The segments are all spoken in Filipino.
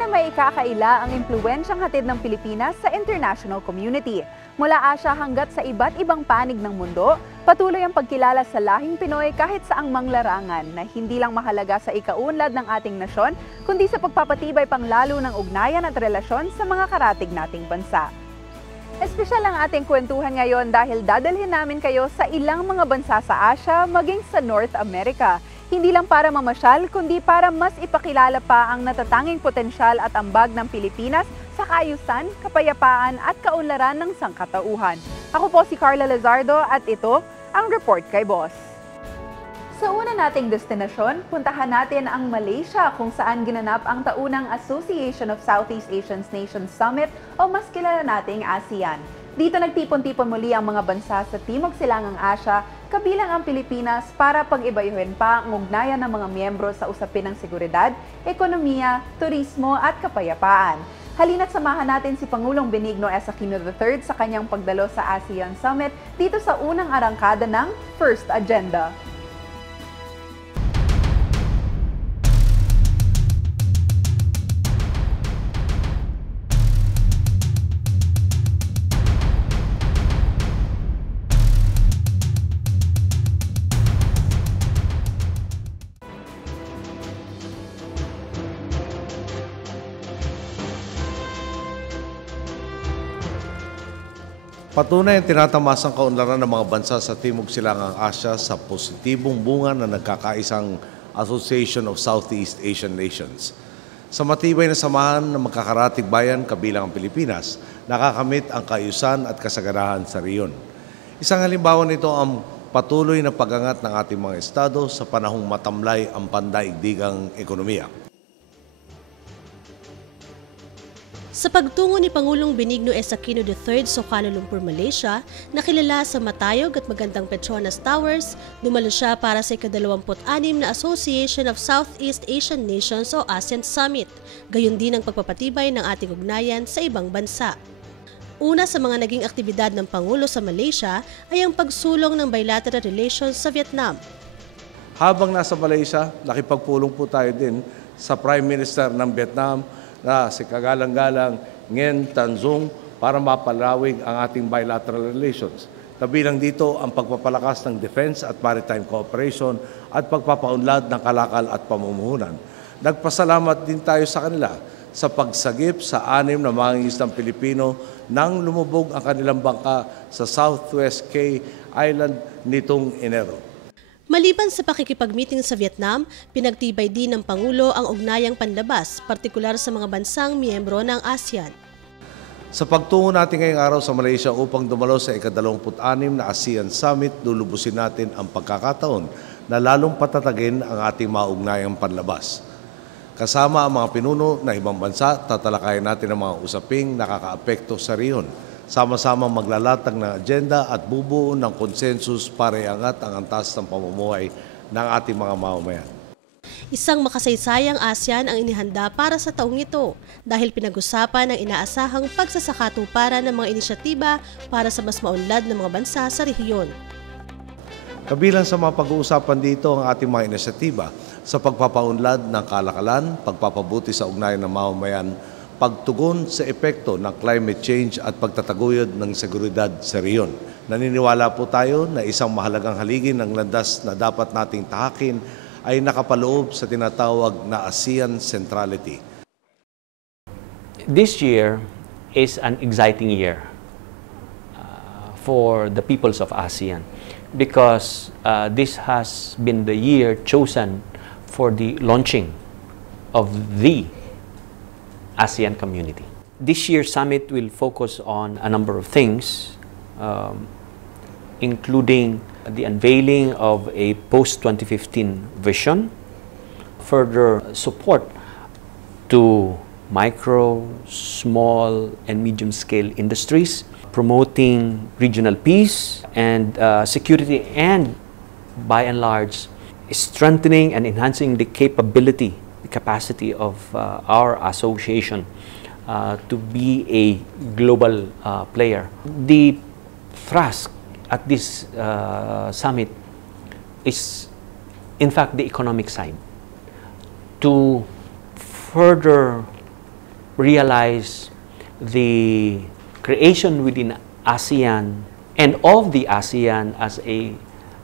na may ikakaila ang impluwensyang hatid ng Pilipinas sa international community. Mula Asia hanggat sa iba't ibang panig ng mundo, patuloy ang pagkilala sa lahing Pinoy kahit saang manglarangan na hindi lang mahalaga sa ikaunlad ng ating nasyon, kundi sa pagpapatibay panglalo ng ugnayan at relasyon sa mga karatig nating bansa. Espesyal ang ating kwentuhan ngayon dahil dadalhin namin kayo sa ilang mga bansa sa Asia maging sa North America. Hindi lang para mamasyal, kundi para mas ipakilala pa ang natatanging potensyal at ambag ng Pilipinas sa kaayusan, kapayapaan at kaunlaran ng sangkatauhan. Ako po si Carla Lizardo at ito ang Report kay Boss. Sa una nating destinasyon, puntahan natin ang Malaysia kung saan ginanap ang taunang Association of Southeast Asian Nations Summit o mas kilala nating ASEAN. Dito nagtipon-tipon muli ang mga bansa sa Timog Silangang Asya, kabilang ang Pilipinas para pag-ibayuhin pa ang ugnayan ng mga miyembro sa usapin ng seguridad, ekonomiya, turismo at kapayapaan. Halina't samahan natin si Pangulong Benigno S. Aquino III sa kanyang pagdalo sa ASEAN Summit dito sa unang arangkada ng First Agenda. Patunay ang tinatamasang kaunlaran ng mga bansa sa Timog Silangang Asya sa positibong bunga na nagkakaisang Association of Southeast Asian Nations. Sa matibay na samahan ng magkakaratig bayan kabilang ang Pilipinas, nakakamit ang kaayusan at kasaganahan sa riyon. Isang halimbawa nito ang patuloy na pag-angat ng ating mga estado sa panahong matamlay ang pandaigdigang ekonomiya. Sa pagtungo ni Pangulong Benigno S. Aquino III sa Kuala Lumpur, Malaysia, nakilala sa matayog at magandang Petronas Towers, dumalo siya para sa ika-26 na Association of Southeast Asian Nations o ASEAN Summit, gayon din ang pagpapatibay ng ating ugnayan sa ibang bansa. Una sa mga naging aktibidad ng Pangulo sa Malaysia ay ang pagsulong ng bilateral relations sa Vietnam. Habang nasa Malaysia, nakipagpulong po tayo din sa Prime Minister ng Vietnam na si kagalang-galang Nguyen Tan Dung para mapalawig ang ating bilateral relations. Kabilang dito ang pagpapalakas ng defense at maritime cooperation at pagpapaunlad ng kalakal at pamumuhunan. Nagpasalamat din tayo sa kanila sa pagsagip sa 6 na mangingisdang Pilipino nang lumubog ang kanilang bangka sa Southwest K Island nitong Enero. Maliban sa pakikipag-meeting sa Vietnam, pinagtibay din ng Pangulo ang ugnayang panlabas, partikular sa mga bansang miyembro ng ASEAN. Sa pagtungo natin ngayong araw sa Malaysia upang dumalo sa ika-26 na ASEAN Summit, lulubusin natin ang pagkakataon na lalong patatagin ang ating maugnayang panlabas. Kasama ang mga pinuno na ibang bansa, tatalakayin natin ang mga usaping nakakaapekto sa riyon. Sama-sama maglalatag ng agenda at bubuo ng konsensus para iangat ang antas ng pamumuhay ng ating mga mamamayan. Isang makasaysayang ASEAN ang inihanda para sa taong ito dahil pinag-usapan ang inaasahang pagsasakatuparan ng mga inisyatiba para sa mas maunlad ng mga bansa sa rehiyon. Kabilang sa mga pag-uusapan dito ang ating mga inisyatiba sa pagpapaunlad ng kalakalan, pagpapabuti sa ugnayan ng mamamayan, pagtugon sa epekto ng climate change at pagtataguyod ng seguridad sa riyon. Naniniwala po tayo na isang mahalagang haligi ng landas na dapat nating tahakin ay nakapaloob sa tinatawag na ASEAN Centrality. This year is an exciting year for the peoples of ASEAN because this has been the year chosen for the launching of the ASEAN community. This year's summit will focus on a number of things, including the unveiling of a post-2015 vision, further support to micro, small, and medium-scale industries, promoting regional peace and security, and by and large, strengthening and enhancing the capacity of our association to be a global player. The thrust at this summit is, in fact, the economic side. To further realize the creation within ASEAN and of the ASEAN as a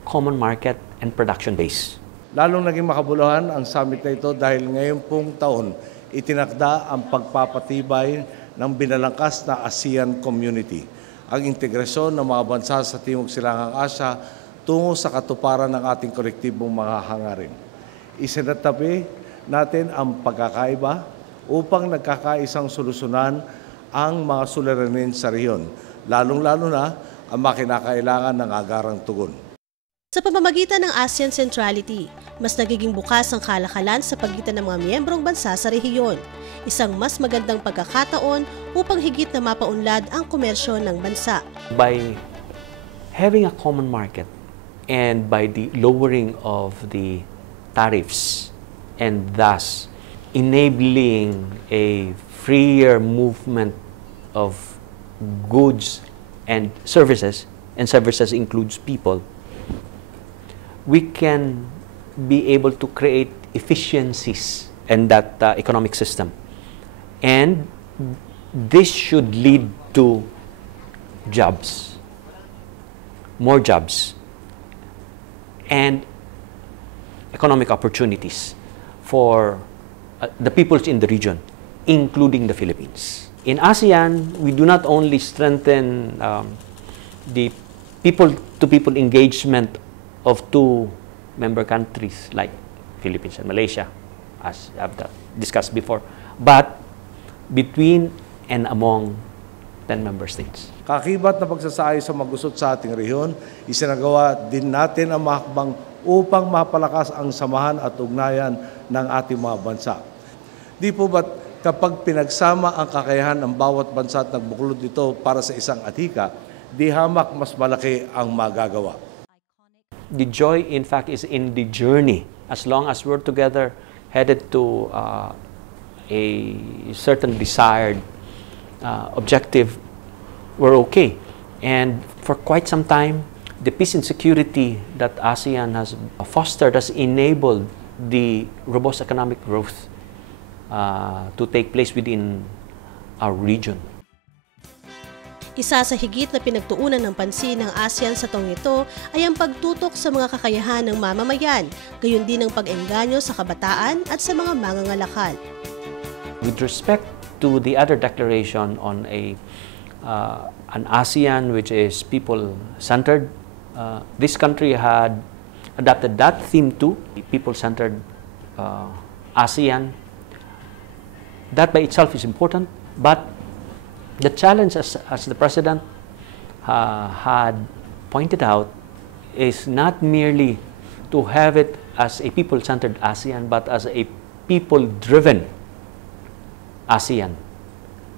common market and production base. Lalong naging makabuluhan ang summit na ito dahil ngayon pong taon itinakda ang pagpapatibay ng binalangkas na ASEAN community, ang integrasyon ng mga bansa sa Timog Silangang Asya tungo sa katuparan ng ating kolektibong mga hangarin. Isinatabi natin ang pagkakaiba upang nagkakaisang solusyonan ang mga suliranin sa rehiyon, lalong-lalo na ang mga kinakailangan ng agarang tugon. Sa pamamagitan ng ASEAN Centrality, mas nagiging bukas ang kalakalan sa pagitan ng mga miyembrong bansa sa rehiyon. Isang mas magandang pagkakataon upang higit na mapaunlad ang komersyo ng bansa. By having a common market and by the lowering of the tariffs and thus enabling a freer movement of goods and services includes people, we can be able to create efficiencies in that economic system. And this should lead to jobs, more jobs, and economic opportunities for the peoples in the region, including the Philippines. In ASEAN, we do not only strengthen the people-to-people engagement of two member countries like Philippines and Malaysia, as I've discussed before, but between and among 10 member states. Kakibat na pagsasaay sa magusot sa ating rehiyon, isinagawa din natin ang mahakbang upang mapalakas ang samahan at ugnayan ng ating mga bansa. Di po ba't kapag pinagsama ang kakayahan ng bawat bansa at nagbuklod ito para sa isang adhika, di hamak mas malaki ang magagawa. The joy, in fact, is in the journey. As long as we're together, headed to a certain desired objective, we're okay. And for quite some time, the peace and security that ASEAN has fostered has enabled the robust economic growth to take place within our region. Isa sa higit na pinagtuunan ng pansin ng ASEAN sa taong ito ay ang pagtutok sa mga kakayahan ng mamamayan, gayon din ang pag-engganyo sa kabataan at sa mga mangangalakal. With respect to the other declaration on an ASEAN which is people-centered, this country had adopted that theme too, people-centered ASEAN. That by itself is important, but the challenge, as the President had pointed out, is not merely to have it as a people-centered ASEAN, but as a people-driven ASEAN.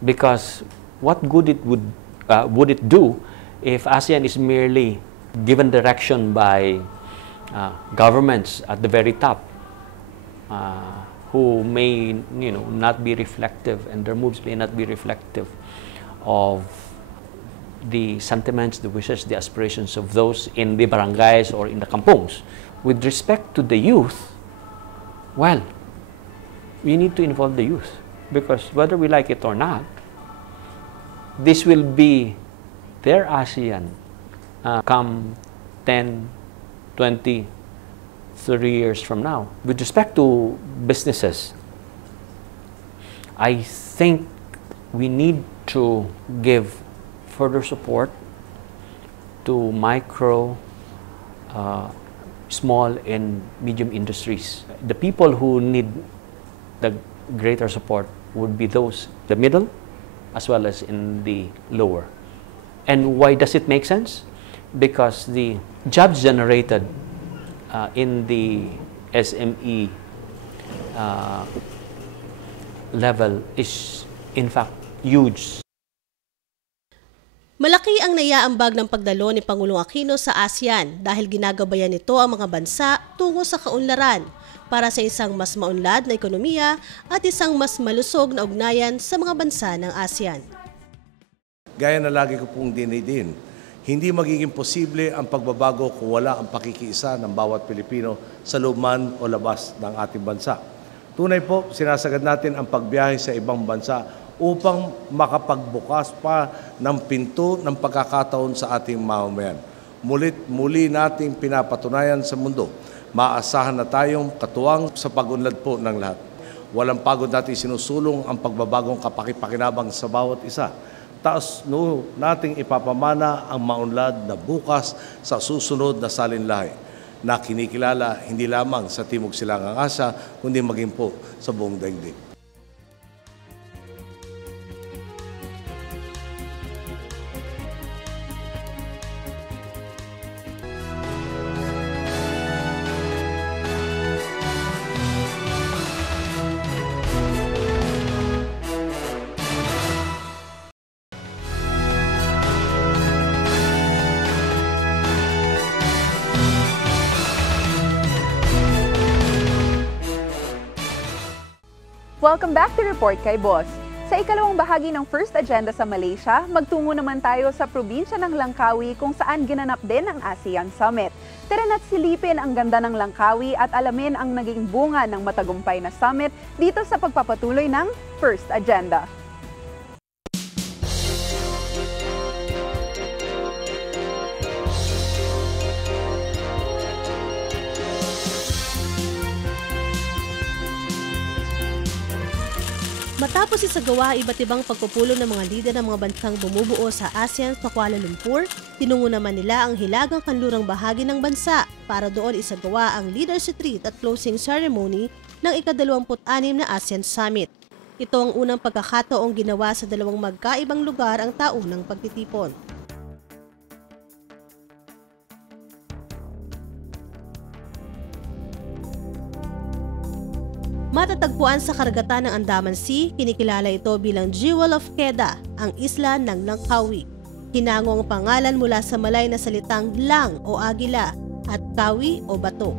Because what good would it do if ASEAN is merely given direction by governments at the very top, who may not be reflective, and their moves may not be reflective of the sentiments, the wishes, the aspirations of those in the barangays or in the kampungs. With respect to the youth, well, we need to involve the youth, because whether we like it or not, this will be their ASEAN come 10, 20, 30 years from now. With respect to businesses, I think we need to give further support to micro, small and medium industries. The people who need the greater support would be those in the middle as well as in the lower. And why does it make sense? Because the jobs generated in the SME level is in fact huge. Malaki ang naiaambag ng pagdalo ni Pangulong Aquino sa ASEAN dahil ginagabayan nito ang mga bansa tungo sa kaunlaran para sa isang mas maunlad na ekonomiya at isang mas malusog na ugnayan sa mga bansa ng ASEAN. Gaya na lagi ko pong dinidin, hindi magiging posible ang pagbabago kung wala ang pakikiisa ng bawat Pilipino sa loob man o labas ng ating bansa. Tunay po, sinasagad natin ang pagbiyahe sa ibang bansa upang makapagbukas pa ng pinto ng pagkakataon sa ating mamamayan. Muli nating pinapatunayan sa mundo, maasahan na tayong katuwang sa pag-unlad po ng lahat. Walang pagod natin sinusulong ang pagbabagong kapakipakinabang sa bawat isa. Taos nating ipapamana ang maunlad na bukas sa susunod na salinlahi na kinikilala hindi lamang sa Timog Silangang Asya, kundi maging po sa buong daigdig. Welcome back to Report kay Boss. Sa ikalawang bahagi ng First Agenda sa Malaysia, magtungo naman tayo sa probinsya ng Langkawi kung saan ginanap din ang ASEAN Summit. Tara na't silipin ang ganda ng Langkawi at alamin ang naging bunga ng matagumpay na summit dito sa pagpapatuloy ng First Agenda. Matapos isagawa iba't ibang pagpupulong ng mga lider ng mga bansang bumubuo sa ASEAN sa Kuala Lumpur, tinungo naman nila ang hilagang kanlurang bahagi ng bansa para doon isagawa ang Leaders Retreat at Closing Ceremony ng ika-26 na ASEAN Summit. Ito ang unang pagkakataong ginawa sa dalawang magkaibang lugar ang taunang pagtitipon. Matatagpuan sa karagatan ng Andaman Sea, kinikilala ito bilang Jewel of Kedah, ang isla ng Langkawi. Hinango ang pangalan mula sa Malay na salitang lang o agila at kawi o bato.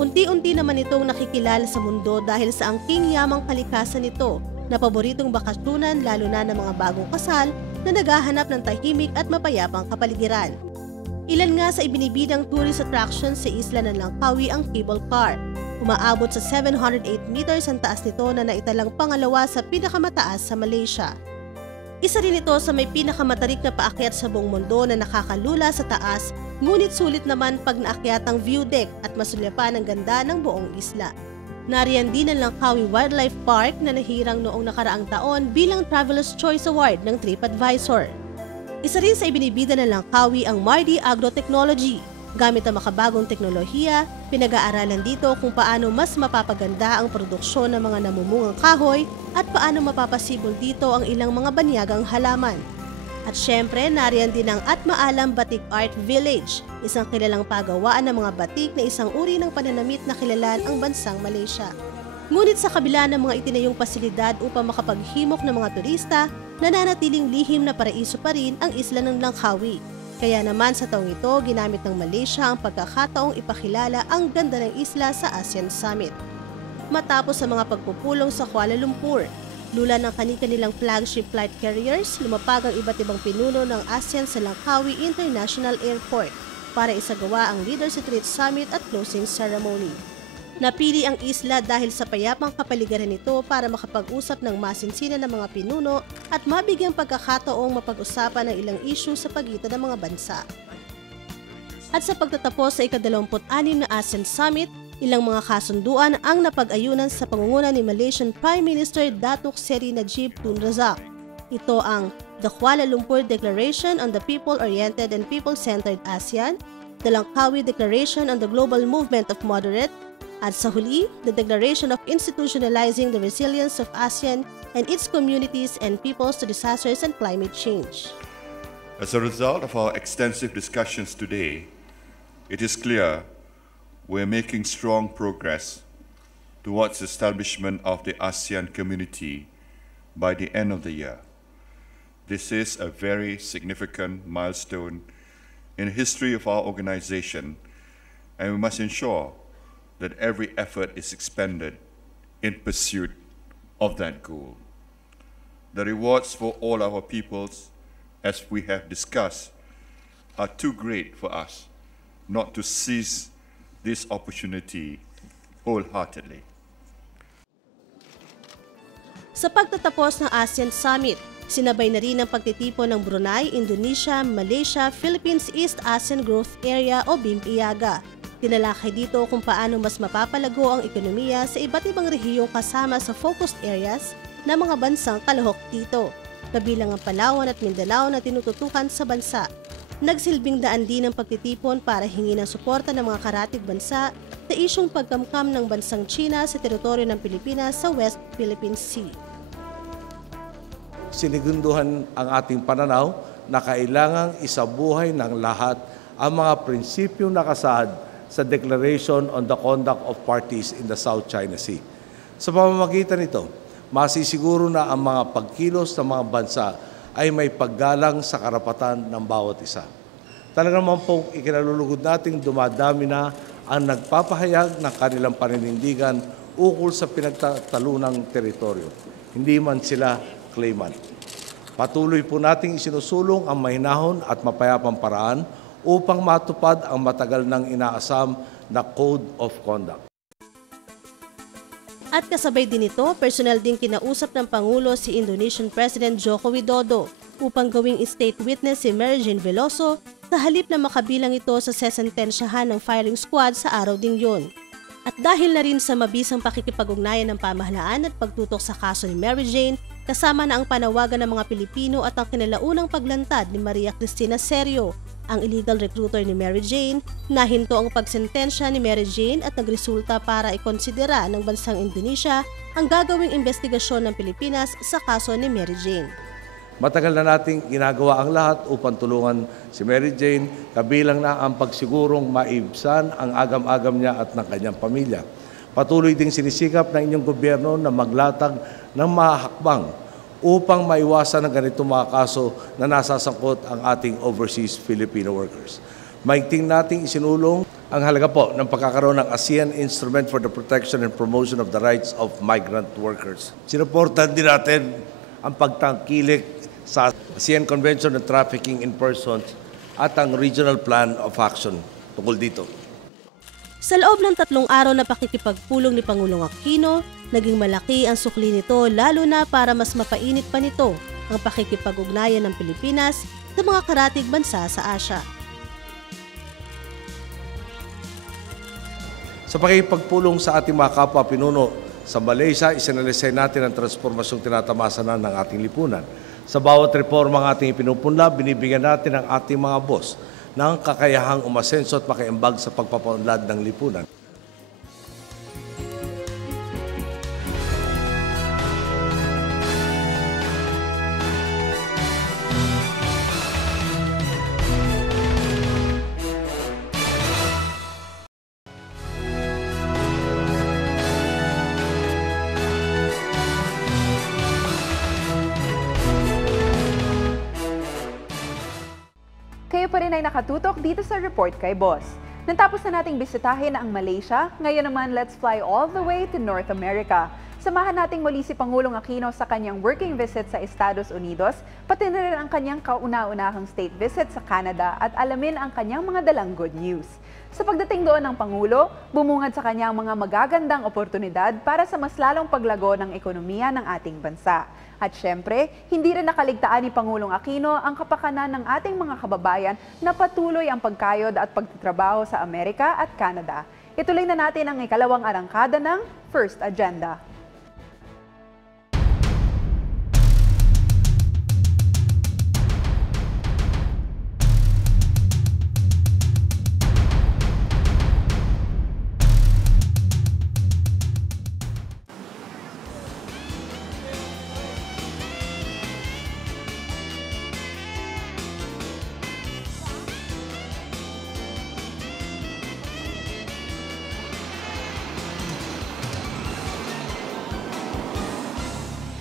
Unti-unti naman itong nakikilala sa mundo dahil sa angking yamang kalikasan nito na paboritong bakasyonan lalo na ng mga bagong kasal na naghahanap ng tahimik at mapayapang kapaligiran. Ilan nga sa ibinibidang tourist attraction sa isla ng Langkawi ang cable car. Umaabot sa 708 meters ang taas nito na naitalang pangalawa sa pinakamataas sa Malaysia. Isa rin ito sa may pinakamatarik na paakyat sa buong mundo na nakakalula sa taas, ngunit sulit naman pag naakyat ang view deck at masulyapan ang ganda ng buong isla. Nariyan din ang Langkawi Wildlife Park na nahirang noong nakaraang taon bilang Traveler's Choice Award ng TripAdvisor. Isa rin sa ibinibida ng Langkawi ang Mardi Agrotechnology. Gamit ang makabagong teknolohiya, pinag-aaralan dito kung paano mas mapapaganda ang produksyon ng mga namumungang kahoy at paano mapapasibol dito ang ilang mga banyagang halaman. At syempre, nariyan din ang Atmaalam Batik Art Village, isang kilalang pagawaan ng mga batik na isang uri ng pananamit na kilalan ang bansang Malaysia. Ngunit sa kabila ng mga itinayong pasilidad upang makapaghimok ng mga turista, nananatiling lihim na paraiso pa rin ang isla ng Langkawi. Kaya naman sa taong ito, ginamit ng Malaysia ang pagkakataong ipakilala ang ganda ng isla sa ASEAN Summit. Matapos sa mga pagpupulong sa Kuala Lumpur, lula ng kani-kanilang flagship flight carriers, lumapag ang iba't ibang pinuno ng ASEAN sa Langkawi International Airport para isagawa ang Leaders Retreat Summit at Closing Ceremony. Napili ang isla dahil sa payapang kapaligiran nito para makapag-usap ng masinsinan ng mga pinuno at mabigyang pagkakataong mapag-usapan ng ilang issue sa pagitan ng mga bansa. At sa pagtatapos sa ika-26 na ASEAN Summit, ilang mga kasunduan ang napag-ayunan sa pangunguna ni Malaysian Prime Minister Datuk Seri Najib Tun Razak. Ito ang the Kuala Lumpur Declaration on the People-Oriented and People-Centered ASEAN, the Langkawi Declaration on the Global Movement of Moderate, at sa huli, the Declaration of Institutionalizing the Resilience of ASEAN and its communities and peoples to disasters and climate change. As a result of our extensive discussions today, it is clear we're making strong progress towards the establishment of the ASEAN community by the end of the year. This is a very significant milestone in the history of our organization, and we must ensure that every effort is expended in pursuit of that goal. The rewards for all our peoples, as we have discussed, are too great for us not to seize this opportunity wholeheartedly. Sa pagtatapos ng ASEAN Summit, sinabay na rin ang pagtitipon ng Brunei, Indonesia, Malaysia, Philippines East ASEAN Growth Area o BIMP-IAGA. Tinalakay dito kung paano mas mapapalago ang ekonomiya sa iba't ibang rehiyong kasama sa focused areas ng mga bansang kalahok dito, kabilang ang Palawan at Mindanao na tinututukan sa bansa. Nagsilbing daan din ang pagtitipon para hingi ng suporta ng mga karatig bansa sa isyong pagkamkam ng bansang China sa teritoryo ng Pilipinas sa West Philippine Sea. Sinigunduhan ang ating pananaw na kailangang isabuhay ng lahat ang mga prinsipyong nakasaad sa Declaration on the Conduct of Parties in the South China Sea. Sa pamamagitan nito, masisiguro na ang mga pagkilos ng mga bansa ay may paggalang sa karapatan ng bawat isa. Talaga naman pong ikinalulugod nating dumadami na ang nagpapahayag ng kanilang paninindigan ukol sa pinagtatalunang teritoryo. Hindi man sila claimant. Patuloy po nating isinusulong ang mahinahon at mapayapang paraan upang matupad ang matagal nang inaasam na Code of Conduct. At kasabay din ito, personal din kinausap ng Pangulo si Indonesian President Joko Widodo upang gawing state witness si Mary Jane Veloso sa halip na makabilang ito sa sesentensyahan ng firing squad sa araw ding yun. At dahil na rin sa mabisang pakikipag-ugnayan ng pamahalaan at pagtutok sa kaso ni Mary Jane, kasama na ang panawagan ng mga Pilipino at ang kinalaunang paglantad ni Maria Cristina Serio, ang illegal recruiter ni Mary Jane, nahinto ang pagsentensya ni Mary Jane at nagresulta para ikonsidera ng bansang Indonesia ang gagawing investigasyon ng Pilipinas sa kaso ni Mary Jane. Matagal na nating ginagawa ang lahat upang tulungan si Mary Jane, kabilang na ang pagsigurong maibsan ang agam-agam niya at ng kanyang pamilya. Patuloy ding sinisikap ng inyong gobyerno na maglatag ng mahakbang upang maiwasan ang ganitong mga kaso na nasasangkot ang ating overseas Filipino workers. Maigting nating isinulong ang halaga po ng pagkakaroon ng ASEAN Instrument for the Protection and Promotion of the Rights of Migrant Workers. Sinuportahan din natin ang pagtangkilik sa ASEAN Convention on Trafficking in Persons at ang Regional Plan of Action tungkol dito. Sa loob ng 3 araw na pakikipagpulong ni Pangulong Aquino, naging malaki ang sukli nito lalo na para mas mapainit pa nito ang pakikipag-ugnayan ng Pilipinas sa mga karatig bansa sa Asia. Sa pakikipagpulong sa ating mga kapwa pinuno sa Malaysia, isinalisay natin ang transformasyong tinatamasa na ng ating lipunan. Sa bawat reforma ng ating ipinupunla, binibigyan natin ang ating mga boss ng kakayahang umasenso at makaimbag sa pagpapaunlad ng lipunan. Kayo pa rin ay nakatutok dito sa Report kay Boss. Natapos na nating bisitahin ang Malaysia, ngayon naman let's fly all the way to North America. Samahan nating muli si Pangulong Aquino sa kanyang working visit sa Estados Unidos, pati na rin ang kanyang kauna-unahang state visit sa Canada at alamin ang kanyang mga dalang good news. Sa pagdating doon ng Pangulo, bumungad sa kanyang mga magagandang oportunidad para sa mas lalong paglago ng ekonomiya ng ating bansa. At syempre, hindi rin nakaligtaan ni Pangulong Aquino ang kapakanan ng ating mga kababayan na patuloy ang pagkayod at pagtatrabaho sa Amerika at Canada. Ituloy na natin ang ikalawang arangkada ng First Agenda.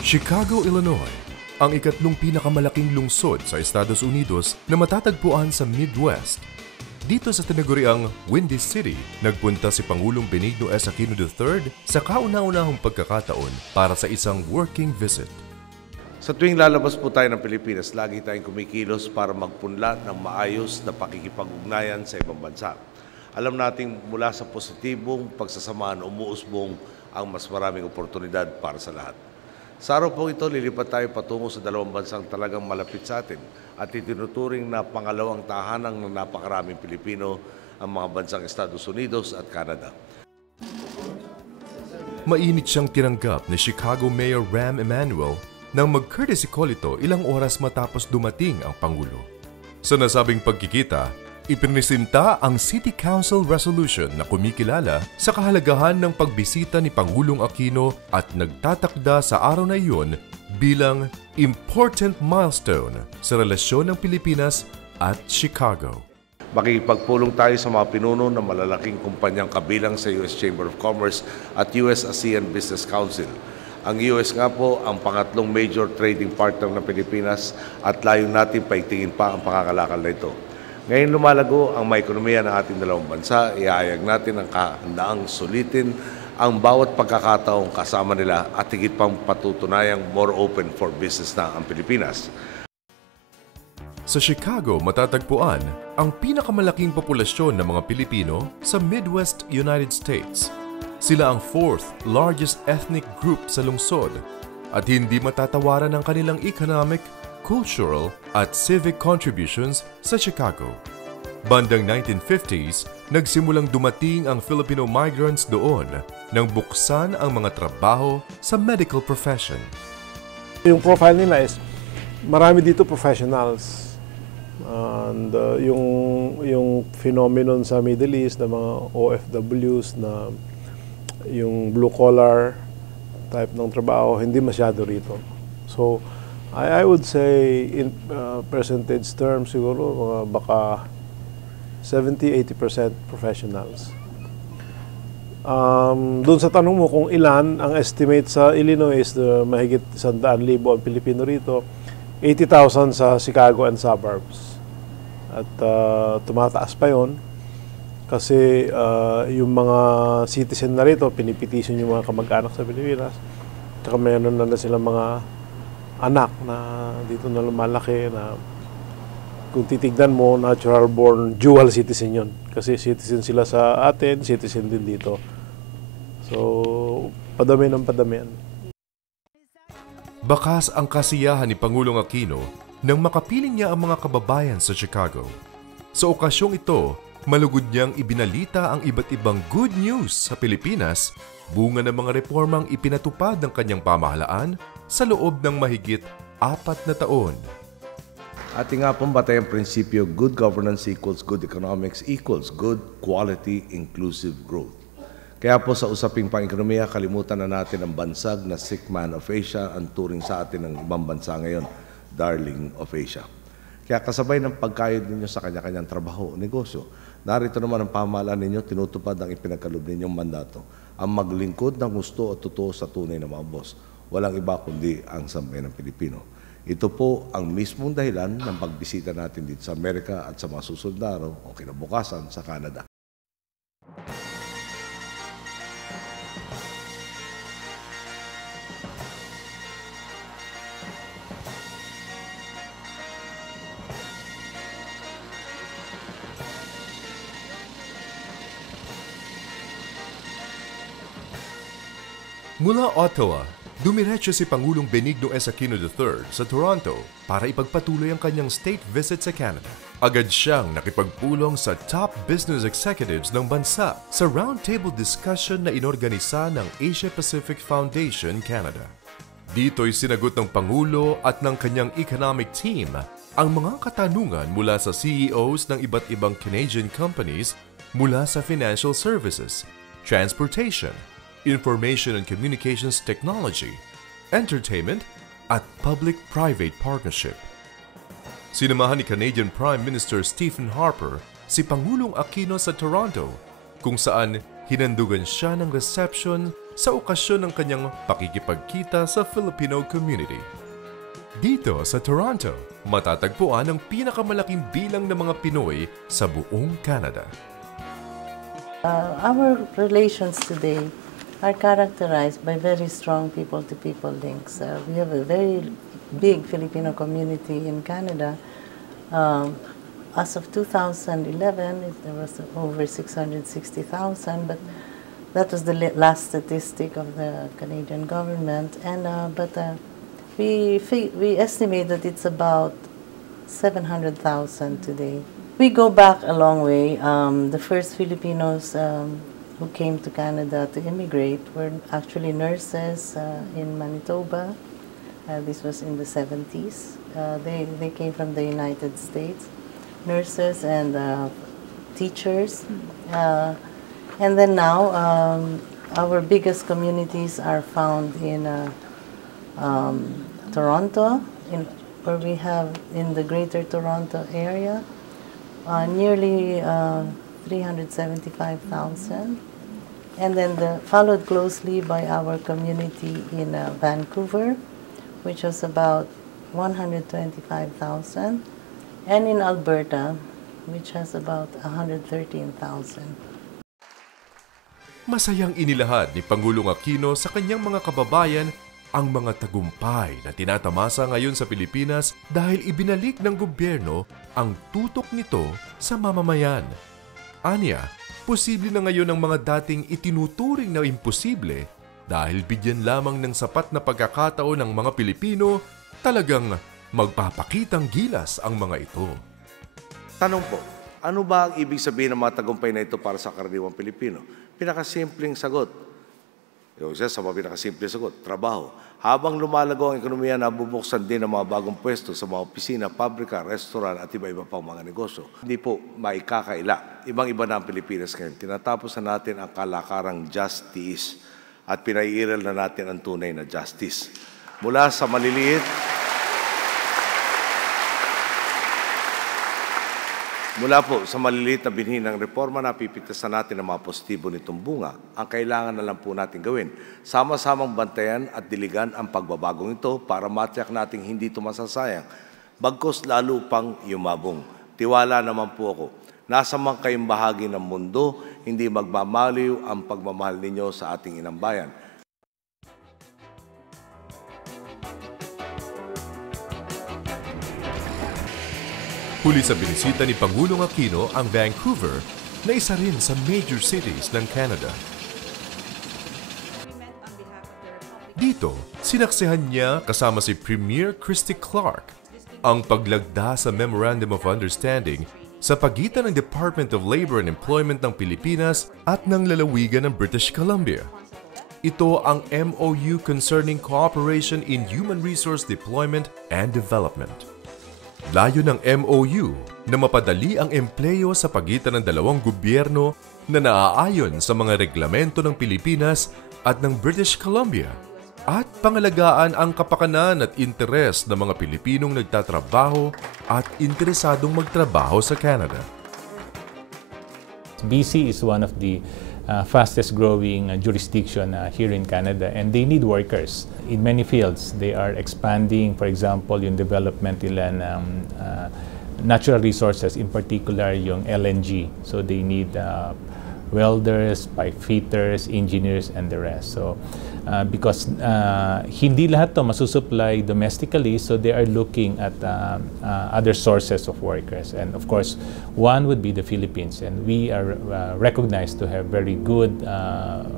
Chicago, Illinois, ang ikatlong pinakamalaking lungsod sa Estados Unidos na matatagpuan sa Midwest. Dito sa tinaguriang Windy City, nagpunta si Pangulong Benigno S. Aquino III sa kauna-unahang pagkakataon para sa isang working visit. Sa tuwing lalabas po tayo ng Pilipinas, lagi tayong kumikilos para magpunla ng maayos na pakikipag-ugnayan sa ibang bansa. Alam nating mula sa positibong pagsasamahan umuusbong ang mas maraming oportunidad para sa lahat. Sa araw po ito, lilipat tayo patungo sa dalawang bansang talagang malapit sa atin at itinuturing na pangalawang tahanang ng napakaraming Pilipino ang mga bansang Estados Unidos at Canada. Mainit siyang tinanggap ni Chicago Mayor Rahm Emanuel nang mag-courtesy call ito ilang oras matapos dumating ang Pangulo. Sa nasabing pagkikita, ipinisinta ang City Council Resolution na kumikilala sa kahalagahan ng pagbisita ni Pangulong Aquino at nagtatakda sa araw na iyon bilang important milestone sa relasyon ng Pilipinas at Chicago. Makikipagpulong tayo sa mga pinuno ng malalaking kumpanyang kabilang sa US Chamber of Commerce at US-ASEAN Business Council. Ang US nga po ang pangatlong major trading partner ng Pilipinas at layo natin paigtingin pa ang pakakalakal na ito. Ngayon lumalago ang ekonomiya ng ating dalawang bansa, ihahayag natin ang kahandaang sulitin ang bawat pagkakataong kasama nila at higit pang patutunayang more open for business na ang Pilipinas. Sa Chicago matatagpuan ang pinakamalaking populasyon ng mga Pilipino sa Midwest United States. Sila ang fourth largest ethnic group sa lungsod at hindi matatawaran ang kanilang economic, cultural at civic contributions sa Chicago. Bandang 1950s, nagsimulang dumating ang Filipino migrants doon nang buksan ang mga trabaho sa medical profession. Yung profile nila is marami dito professionals. And yung phenomenon sa Middle East na mga OFWs na yung blue collar type ng trabaho hindi masyado rito. So I would say in percentage terms siguro mga baka 70-80% professionals. Doon sa tanong mo kung ilan ang estimate sa Illinois is mahigit 100,000 ang Pilipino rito, 80,000 sa Chicago and suburbs. At tumataas pa yon kasi yung mga citizen na rito, pinipetition yung mga kamag-anak sa Pilipinas. Tsaka mayroon na silang mga anak na dito na lumalaki na kung titignan mo, natural born dual citizen yun. Kasi citizen sila sa atin, citizen din dito. So, padami ng padami yan. Bakas ang kasiyahan ni Pangulong Aquino nang makapiling niya ang mga kababayan sa Chicago. Sa okasyong ito, malugod niyang ibinalita ang iba't ibang good news sa Pilipinas, bunga ng mga reformang ipinatupad ng kanyang pamahalaan sa loob ng mahigit 4 na taon. Ating nga pong batay ang prinsipyo, good governance equals good economics equals good quality inclusive growth. Kaya po sa usaping pang-ekonomiya, kalimutan na natin ang bansag na sick man of Asia, ang turing sa atin ng ibang bansa ngayon, darling of Asia. Kaya kasabay ng pagkayod ninyo sa kanya-kanyang trabaho o negosyo, narito naman ang pamahalaan ninyo, tinutupad ang ipinagkaloob ninyong mandato, ang maglingkod ng gusto at totoo sa tunay na mga boss. Walang iba kundi ang sambayan ng Pilipino. Ito po ang mismong dahilan ng pagbisita natin dito sa Amerika at sa mga susunod na araw o kinabukasan sa Canada. Mula Ottawa, dumiretso si Pangulong Benigno S. Aquino III sa Toronto para ipagpatuloy ang kanyang state visit sa Canada. Agad siyang nakipagpulong sa top business executives ng bansa sa roundtable discussion na inorganisa ng Asia Pacific Foundation Canada. Dito'y sinagot ng Pangulo at ng kanyang economic team ang mga katanungan mula sa CEOs ng iba't ibang Canadian companies mula sa financial services, transportation, information and communications technology, entertainment, at public-private partnership. Sinamahan ni Canadian Prime Minister Stephen Harper si Pangulong Aquino sa Toronto, kung saan hinandugan siya ng reception sa okasyon ng kanyang pakikipagkita sa Filipino community. Dito sa Toronto, matatagpuan ang pinakamalaking bilang ng mga Pinoy sa buong Canada. Our relations today are characterized by very strong people-to-people links. We have a very big Filipino community in Canada. As of 2011, there was over 660,000, but That was the last statistic of the Canadian government, and we estimate that it's about 700,000 today. We go back a long way. The first Filipinos who came to Canada to immigrate were actually nurses in Manitoba. This was in the 70s. They came from the United States, nurses and teachers. And then now, our biggest communities are found in Toronto, where we have in the Greater Toronto area, nearly 375,000. And then followed closely by our community in Vancouver, which was about 125,000, and in Alberta, which has about 113,000. Masayang inilahad ni Pangulong Aquino sa kanyang mga kababayan ang mga tagumpay na tinatamasa ngayon sa Pilipinas dahil ibinalik ng gobyerno ang tutok nito sa mamamayan. Anya, posible na ngayon ang mga dating itinuturing na imposible dahil bigyan lamang ng sapat na pagkakataon ng mga Pilipino, talagang magpapakitang gilas ang mga ito. Tanong po, ano ba ang ibig sabihin ng mga tagumpay na ito para sa karaniwang Pilipino? Pinakasimpleng sagot. Yung isa sa mga pinakasimpleng sagot, trabaho. Habang lumalago ang ekonomiya, nabubuksan din ang mga bagong pwesto sa mga opisina, pabrika, restaurant at iba-iba pang mga negosyo. Hindi po maikakaila. Ibang-iba na ang Pilipinas ngayon. Tinatapos na natin ang kalakarang justice at pinaiiral na natin ang tunay na justice. Mula sa maliliit, mula po sa maliliit na binhi ng reforma, napipigtasan natin ang mga positibo nitong bunga. Ang kailangan na lang po natin gawin, sama-samang bantayan at diligan ang pagbabagong ito para matiyak nating hindi ito masasayang, bagkus lalo pang yumabong. Tiwala naman po ako, nasa mang kayong bahagi ng mundo, hindi magmamaliw ang pagmamahal ninyo sa ating inang bayan. Huli sa binisita ni Pangulong Aquino ang Vancouver na isa rin sa major cities ng Canada. Dito, sinaksihan niya kasama si Premier Christy Clark ang paglagda sa Memorandum of Understanding sa pagitan ng Department of Labor and Employment ng Pilipinas at ng lalawigan ng British Columbia. Ito ang MOU concerning cooperation in human resource deployment and development. Layo ng MOU na mapadali ang empleyo sa pagitan ng dalawang gobyerno na naaayon sa mga reglamento ng Pilipinas at ng British Columbia at pangalagaan ang kapakanan at interes ng mga Pilipinong nagtatrabaho at interesadong magtrabaho sa Canada. BC is one of the fastest growing jurisdiction here in Canada, and they need workers in many fields. They are expanding, for example, yung development nila ng natural resources, in particular yung LNG. So they need welders, pipe fitters, engineers, and the rest. So because hindi lahat to masusupply domestically, so they are looking at other sources of workers. And of course, one would be the Philippines, and we are recognized to have very good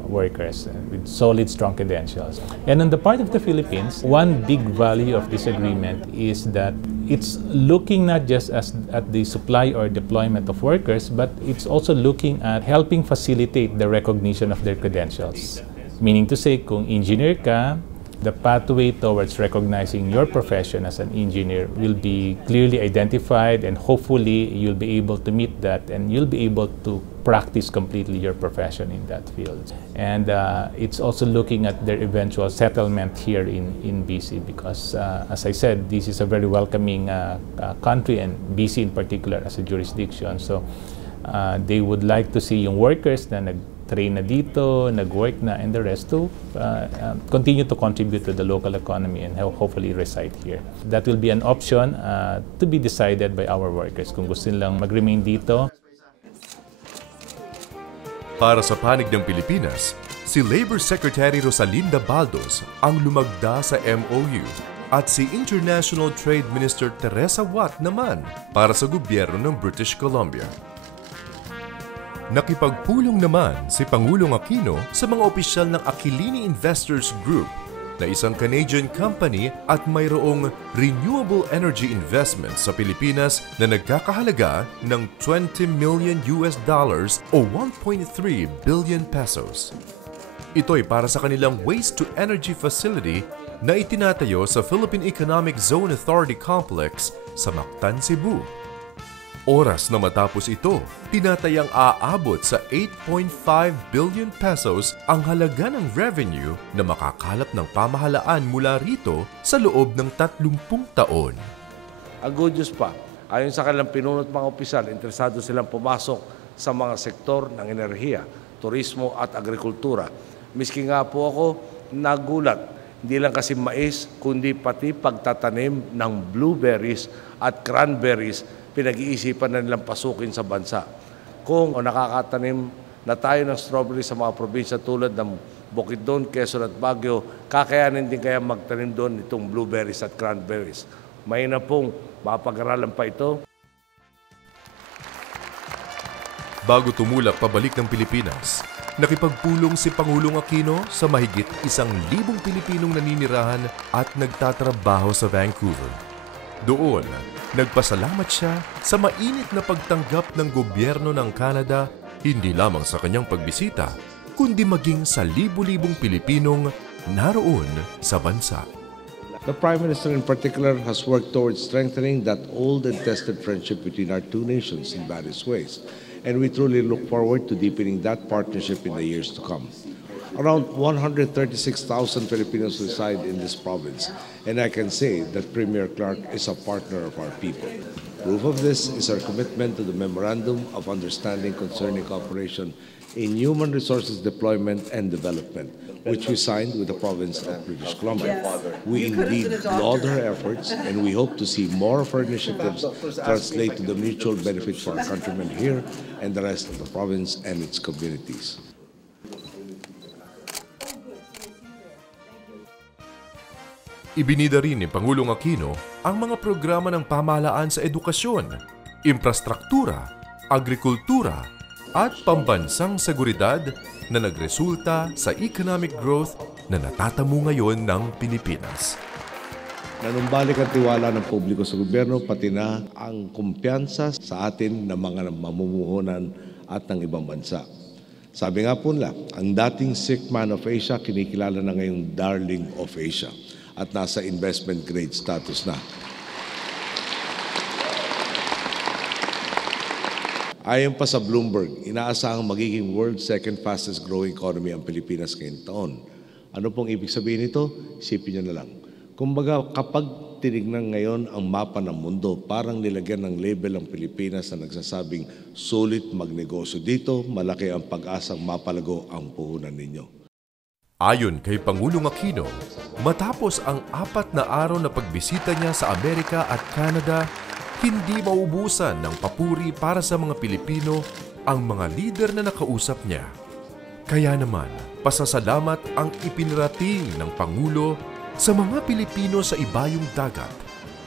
workers with solid, strong credentials. And on the part of the Philippines, one big value of this agreement is that it's looking not just at the supply or deployment of workers, but it's also looking at helping facilitate the recognition of their credentials. Meaning to say, kung engineer ka, the pathway towards recognizing your profession as an engineer will be clearly identified, and hopefully you'll be able to meet that and you'll be able to practice completely your profession in that field. And it's also looking at their eventual settlement here in BC because, as I said, this is a very welcoming country, and BC in particular as a jurisdiction. So they would like to see yung workers na nag-train na dito, nag-work na, and the rest to continue to contribute to the local economy and hopefully reside here. That will be an option to be decided by our workers kung gusto nilang mag-remain dito. Para sa panig ng Pilipinas, si Labor Secretary Rosalinda Baldos ang lumagda sa MOU at si International Trade Minister Teresa Watt naman para sa gobyerno ng British Columbia. Nakipagpulong naman si Pangulong Aquino sa mga opisyal ng Aquilini Investors Group na isang Canadian company at mayroong renewable energy investments sa Pilipinas na nagkakahalaga ng $20 million o 1.3 billion pesos. Ito ay para sa kanilang waste-to-energy facility na itinatayo sa Philippine Economic Zone Authority Complex sa Mactan, Cebu. Oras na matapos ito, tinatayang aabot sa 8.5 billion pesos ang halaga ng revenue na makakalap ng pamahalaan mula rito sa loob ng 30 taon. Ang good news pa, ayon sa kanilang pinunot mga opisyal, interesado silang pumasok sa mga sektor ng enerhiya, turismo at agrikultura. Miski nga po ako nagulat, hindi lang kasi mais, kundi pati pagtatanim ng blueberries at cranberries, pinag-iisipan na nilang pasukin sa bansa. Kung nakakatanim na tayo ng strawberry sa mga probinsya tulad ng Bukidnon, Quezon at Baguio, kakayanin din kaya magtanim doon itong blueberries at cranberries. May na pong mapag-aralan pa ito. Bago tumulak pabalik ng Pilipinas, nakipagpulong si Pangulong Aquino sa mahigit 1,000 Pilipinong naninirahan at nagtatrabaho sa Vancouver. Doon, nagpasalamat siya sa mainit na pagtanggap ng gobyerno ng Canada hindi lamang sa kanyang pagbisita, kundi maging sa libu-libong Pilipinong naroon sa bansa. The Prime Minister in particular has worked towards strengthening that old and tested friendship between our two nations in various ways, and we truly look forward to deepening that partnership in the years to come. Around 136,000 Filipinos reside in this province, and I can say that Premier Clark is a partner of our people. Proof of this is our commitment to the Memorandum of Understanding concerning cooperation in human resources deployment and development, which we signed with the province of British Columbia. We indeed laud her efforts, and we hope to see more of her initiatives translate to the mutual benefit for our countrymen here and the rest of the province and its communities. Ibinida rin ni Pangulong Aquino ang mga programa ng pamahalaan sa edukasyon, infrastruktura, agrikultura at pambansang seguridad na nagresulta sa economic growth na natatamo ngayon ng Pilipinas. Nanumbalik ang tiwala ng publiko sa gobyerno, pati na ang kumpiyansa sa atin ng mga mamumuhunan at ng ibang bansa. Sabi nga po nila, ang dating sick man of Asia kinikilala na ngayong darling of Asia at nasa investment grade status na. Ayon pa sa Bloomberg, inaasahang magiging world second fastest growing economy ang Pilipinas ngayong taon. Ano pong ibig sabihin nito? Isipin nyo na lang. Kumbaga, kapag tinignan ngayon ang mapa ng mundo, parang nilagyan ng label ang Pilipinas na nagsasabing sulit magnegosyo dito, malaki ang pag-asang mapalago ang puhunan ninyo. Ayon kay Pangulong Aquino, matapos ang 4 na araw na pagbisita niya sa Amerika at Canada, hindi maubusan ng papuri para sa mga Pilipino ang mga lider na nakausap niya. Kaya naman, pasasalamat ang ipinarating ng Pangulo sa mga Pilipino sa ibayong dagat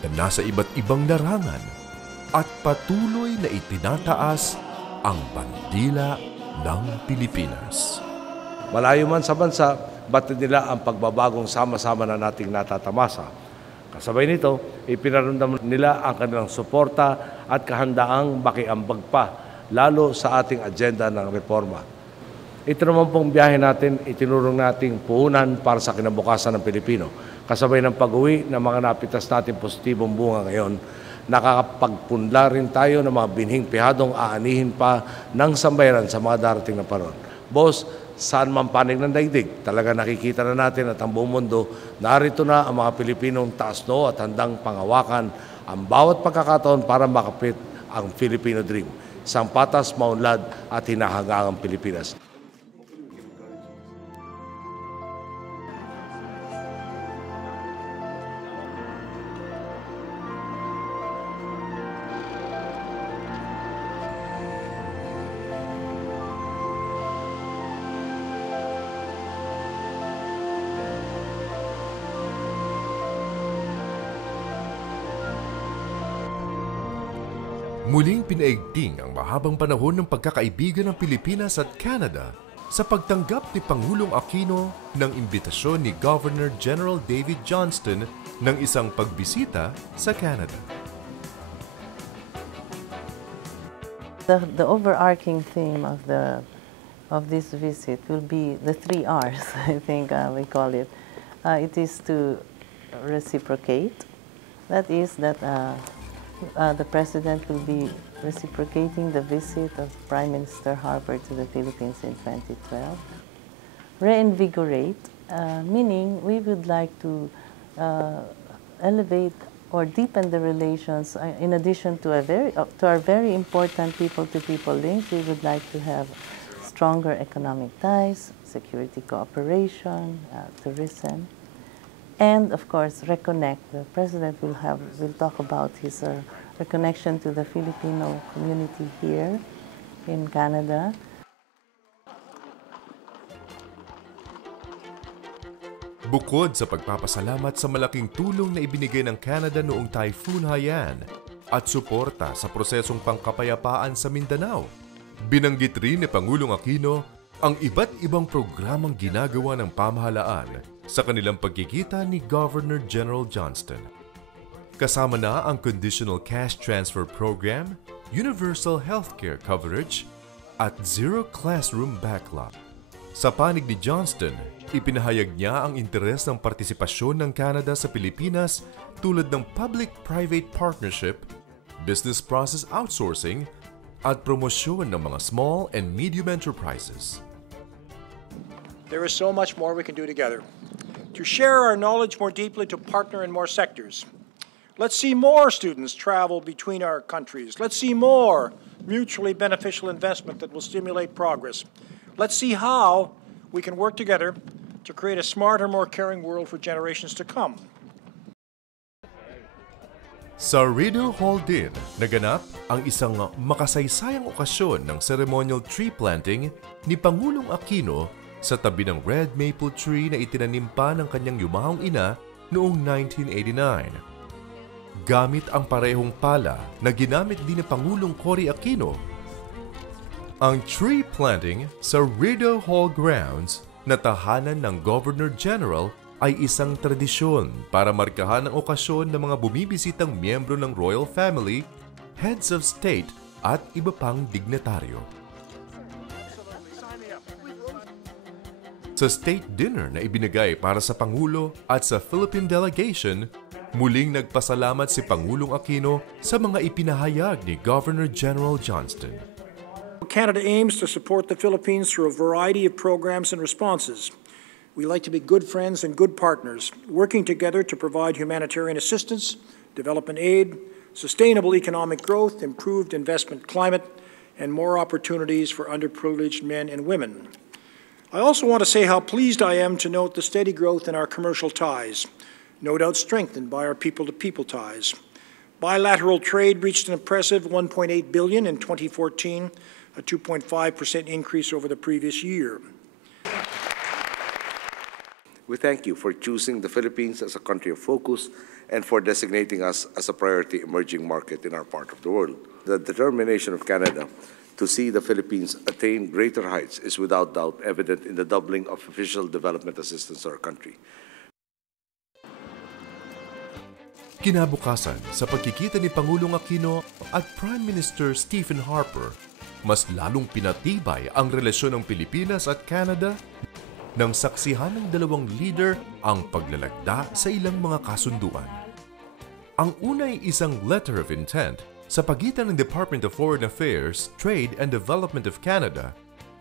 na nasa iba't ibang larangan at patuloy na itinataas ang bandila ng Pilipinas. Malayo man sa bansa, batid nila ang pagbabagong sama-sama na nating natatamasa. Kasabay nito, ipinaramdam nila ang kanilang suporta at kahandaang makiambag pa, lalo sa ating agenda ng reforma. Ito naman pong biyahe natin, itinurong nating puhunan para sa kinabukasan ng Pilipino. Kasabay ng pag-uwi ng mga napitas natin positibong bunga ngayon, nakakapagpunla rin tayo ng mga binhing pihadong aanihin pa ng sambayaran sa mga darating na panahon. Boss, saan man panig ng daigdig, talaga nakikita na natin at ang buong mundo, narito na ang mga Pilipinong taas-noo at handang pangawakan ang bawat pagkakataon para makapit ang Filipino Dream, isang patas, maunlad at hinahangangang Pilipinas. Muling pinaigting ang mahabang panahon ng pagkakaibigan ng Pilipinas at Canada sa pagtanggap ni Pangulong Aquino ng imbitasyon ni Governor General David Johnston ng isang pagbisita sa Canada. The overarching theme of this visit will be the 3 R's, I think we call it. It is to reciprocate. That is that the President will be reciprocating the visit of Prime Minister Harper to the Philippines in 2012. Reinvigorate, meaning we would like to elevate or deepen the relations. In addition to our very important people-to-people links, we would like to have stronger economic ties, security cooperation, tourism, and of course reconnect. The President will talk about his reconnection to the Filipino community here in Canada. Bukod sa pagpapasalamat sa malaking tulong na ibinigay ng Canada noong Typhoon Haiyan at suporta sa prosesong pangkapayapaan sa Mindanao, binanggit rin ni Pangulong Aquino ang iba't ibang programang ginagawa ng pamahalaan sa kanilang pagkikita ni Governor General Johnston. Kasama na ang Conditional Cash Transfer Program, Universal Healthcare Coverage, at Zero Classroom Backlog. Sa panig ni Johnston, ipinahayag niya ang interes ng partisipasyon ng Canada sa Pilipinas tulad ng public-private partnership, business process outsourcing, at promosyon ng mga small and medium enterprises. There is so much more we can do together. To share our knowledge more deeply, to partner in more sectors. Let's see more students travel between our countries. Let's see more mutually beneficial investment that will stimulate progress. Let's see how we can work together to create a smarter, more caring world for generations to come. Sa Rideau Hall din, naganap ang isang makasaysayang okasyon ng ceremonial tree planting ni Pangulong Aquino sa tabi ng red maple tree na itinanim pa ng kanyang yumahong ina noong 1989. Gamit ang parehong pala na ginamit din ni Pangulong Cory Aquino, ang tree planting sa Rideau Hall grounds na tahanan ng Governor General ay isang tradisyon para markahan ang okasyon ng mga bumibisitang miyembro ng royal family, heads of state at iba pang dignitaryo. Sa state dinner na ibinigay para sa Pangulo at sa Philippine delegation, muling nagpasalamat si Pangulong Aquino sa mga ipinahayag ni Governor General Johnston. Canada aims to support the Philippines through a variety of programs and responses. We like to be good friends and good partners, working together to provide humanitarian assistance, development aid, sustainable economic growth, improved investment climate, and more opportunities for underprivileged men and women. I also want to say how pleased I am to note the steady growth in our commercial ties, no doubt strengthened by our people-to-people ties. Bilateral trade reached an impressive $1.8 billion in 2014, a 2.5% increase over the previous year. We thank you for choosing the Philippines as a country of focus and for designating us as a priority emerging market in our part of the world. The determination of Canada to see the Philippines attain greater heights is without doubt evident in the doubling of official development assistance to our country. Kinabukasan sa pagkikita ni Pangulong Aquino at Prime Minister Stephen Harper, mas lalong pinatibay ang relasyon ng Pilipinas at Canada nang saksihan ng dalawang leader ang paglalagda sa ilang mga kasunduan. Ang una ay isang letter of intent sa pagitan ng Department of Foreign Affairs, Trade and Development of Canada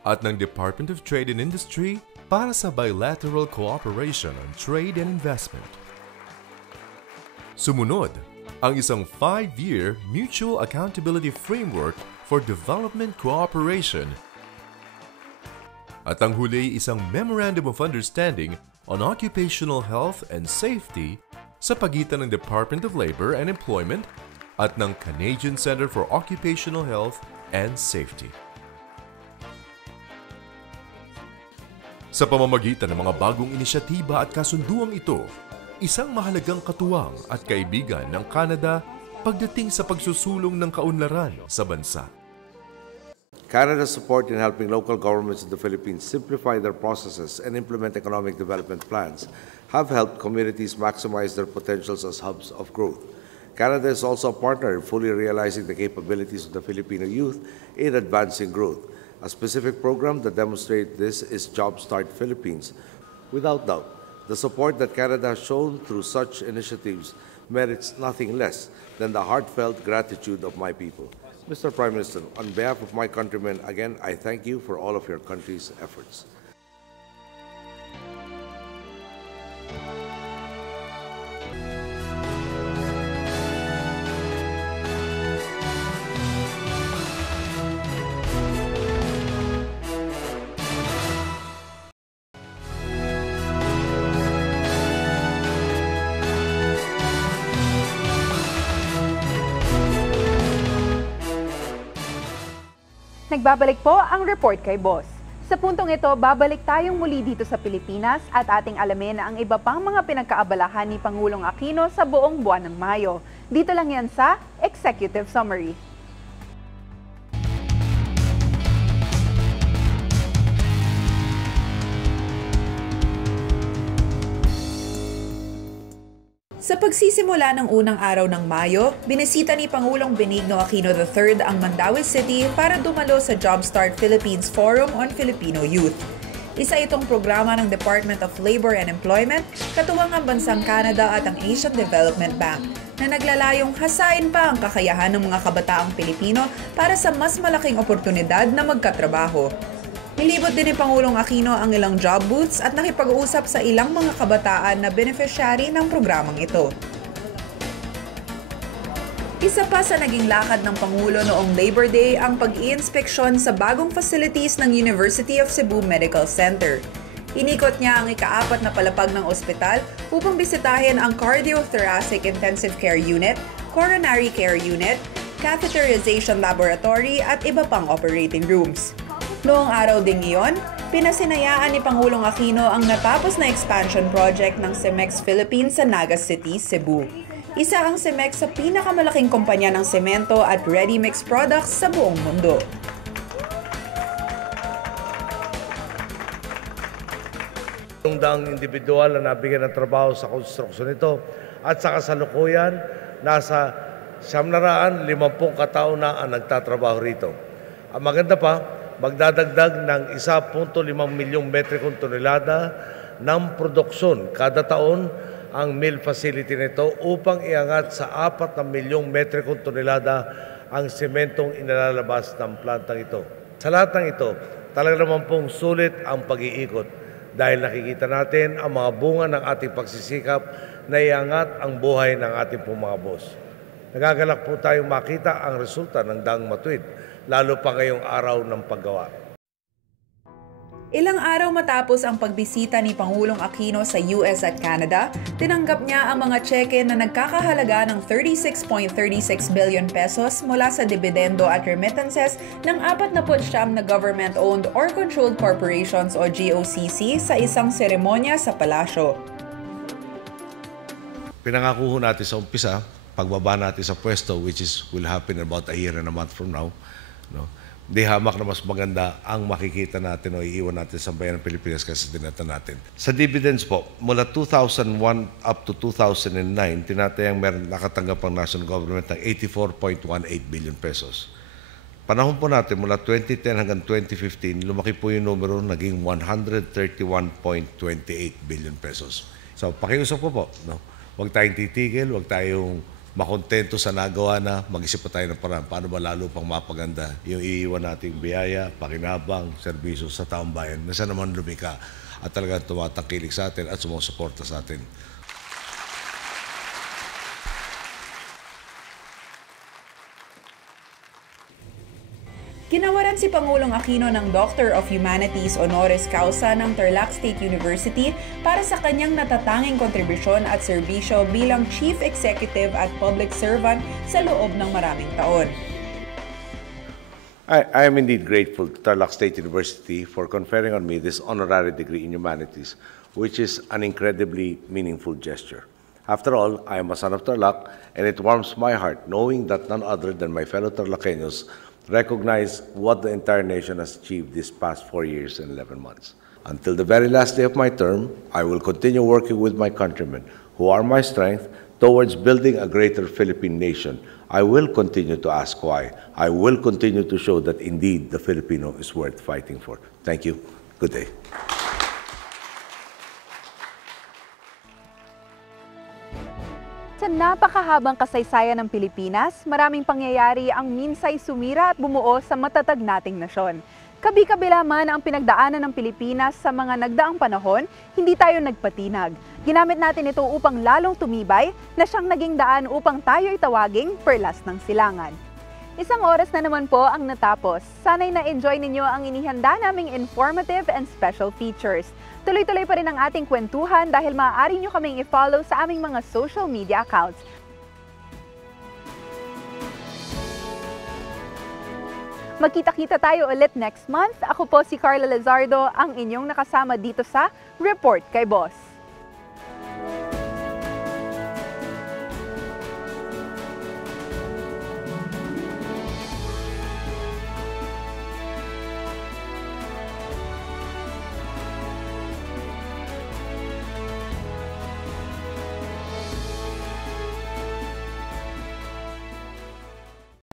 at ng Department of Trade and Industry para sa bilateral cooperation on trade and investment. Sumunod ang isang 5-year Mutual Accountability Framework for Development Cooperation at ang huli isang Memorandum of Understanding on Occupational Health and Safety sa pagitan ng Department of Labor and Employment at ng Canadian Centre for Occupational Health and Safety. Sa pamamagitan ng mga bagong inisyatiba at kasunduang ito, isang mahalagang katuwang at kaibigan ng Canada pagdating sa pagsusulong ng kaunlaran sa bansa. Canada's support in helping local governments in the Philippines simplify their processes and implement economic development plans have helped communities maximize their potentials as hubs of growth. Canada is also a partner in fully realizing the capabilities of the Filipino youth in advancing growth. A specific program that demonstrates this is Jumpstart Philippines. Without doubt, the support that Canada has shown through such initiatives merits nothing less than the heartfelt gratitude of my people. Mr. Prime Minister, on behalf of my countrymen, again, I thank you for all of your country's efforts. Nagbabalik po ang Report kay Boss. Sa puntong ito, babalik tayong muli dito sa Pilipinas at ating alamin ang iba pang mga pinagkaabalahan ni Pangulong Aquino sa buong buwan ng Mayo. Dito lang yan sa Executive Summary. Sa pagsisimula ng unang araw ng Mayo, binisita ni Pangulong Benigno Aquino III ang Mandaue City para dumalo sa Jumpstart Philippines Forum on Filipino Youth. Isa itong programa ng Department of Labor and Employment, katuwang ang bansang Canada at ang Asian Development Bank, na naglalayong hasain pa ang kakayahan ng mga kabataang Pilipino para sa mas malaking oportunidad na magkatrabaho. Nilibot din ni Pangulong Aquino ang ilang job booths at nakipag-uusap sa ilang mga kabataan na beneficiary ng programang ito. Isa pa sa naging lakad ng Pangulo noong Labor Day ang pag-iinspeksyon sa bagong facilities ng University of Cebu Medical Center. Inikot niya ang ika-4 na palapag ng ospital upang bisitahin ang Cardiothoracic Intensive Care Unit, Coronary Care Unit, Catheterization Laboratory at iba pang operating rooms. Noong araw ding iyon, pinasinayaan ni Pangulong Aquino ang natapos na expansion project ng Cemex Philippines sa Naga City, Cebu. Isa ang Cemex sa pinakamalaking kumpanya ng semento at ready-mix products sa buong mundo. Yung daang individual na nabigyan ng trabaho sa konstruksyon nito at sa kasalukuyan, nasa 150 katao na ang nagtatrabaho rito. Ang maganda pa, magdadagdag ng 1.5 milyong metrikong tonelada ng produksyon kada taon ang mill facility nito upang iangat sa 4 milyong metrikong tonelada ang sementong inalalabas ng plantang ito. Sa lahat ng ito, talaga naman pong sulit ang pag-iikot dahil nakikita natin ang mga bunga ng ating pagsisikap na iangat ang buhay ng ating pong mga boss. Nagagalak po tayong makita ang resulta ng daang matuwid, lalo pa ngayong araw ng paggawa. Ilang araw matapos ang pagbisita ni Pangulong Aquino sa US at Canada, tinanggap niya ang mga tseke na nagkakahalaga ng 36.36 billion pesos mula sa dividendo at remittances ng 49 na government-owned or controlled corporations o GOCC sa isang seremonya sa palasyo. Pinangako natin sa umpisa, pagbaba natin sa pwesto, which will happen in about a year and a month from now, no? Di hamak na mas maganda ang makikita natin o iiwan natin sa bayan ng Pilipinas kasi dinata natin. Sa dividends po, mula 2001 up to 2009, tinatayang meron nakatanggap ang national government ng 84.18 billion pesos. Panahon po natin, mula 2010 hanggang 2015, lumaki po yung numero, naging 131.28 billion pesos. So, pakiusap ko po, no? Huwag tayong titigil, huwag tayong makontento sa nagawa na, mag-isip pa tayo ng paraan. Paano ba lalo pang mapaganda yung iiwan nating biyaya, pakinabang, serbisyo sa taong bayan na sa naman lumika at talagang tumatangkilik sa atin at sumusuporta sa atin. Ginawaran si Pangulong Aquino ng Doctor of Humanities Honoris Causa ng Tarlac State University para sa kanyang natatanging kontribusyon at serbisyo bilang Chief Executive at Public Servant sa loob ng maraming taon. I am indeed grateful to Tarlac State University for conferring on me this honorary degree in humanities, which is an incredibly meaningful gesture. After all, I am a son of Tarlac, and it warms my heart knowing that none other than my fellow Tarlaceños recognize what the entire nation has achieved these past 4 years and 11 months. Until the very last day of my term, I will continue working with my countrymen, who are my strength, towards building a greater Philippine nation. I will continue to ask why. I will continue to show that indeed the Filipino is worth fighting for. Thank you. Good day. Sa napakahabang kasaysayan ng Pilipinas, maraming pangyayari ang minsay sumira at bumuo sa matatag nating nasyon. Kabi-kabila man ang pinagdaanan ng Pilipinas sa mga nagdaang panahon, hindi tayo nagpatinag. Ginamit natin ito upang lalong tumibay na siyang naging daan upang tayo'y tawaging perlas ng silangan. Isang oras na naman po ang natapos. Sana'y na-enjoy ninyo ang inihanda naming informative and special features. Tuloy-tuloy pa rin ang ating kwentuhan dahil maaari nyo kaming i-follow sa aming mga social media accounts. Magkita-kita tayo ulit next month. Ako po si Carla Lizardo, ang inyong nakasama dito sa Report kay Boss.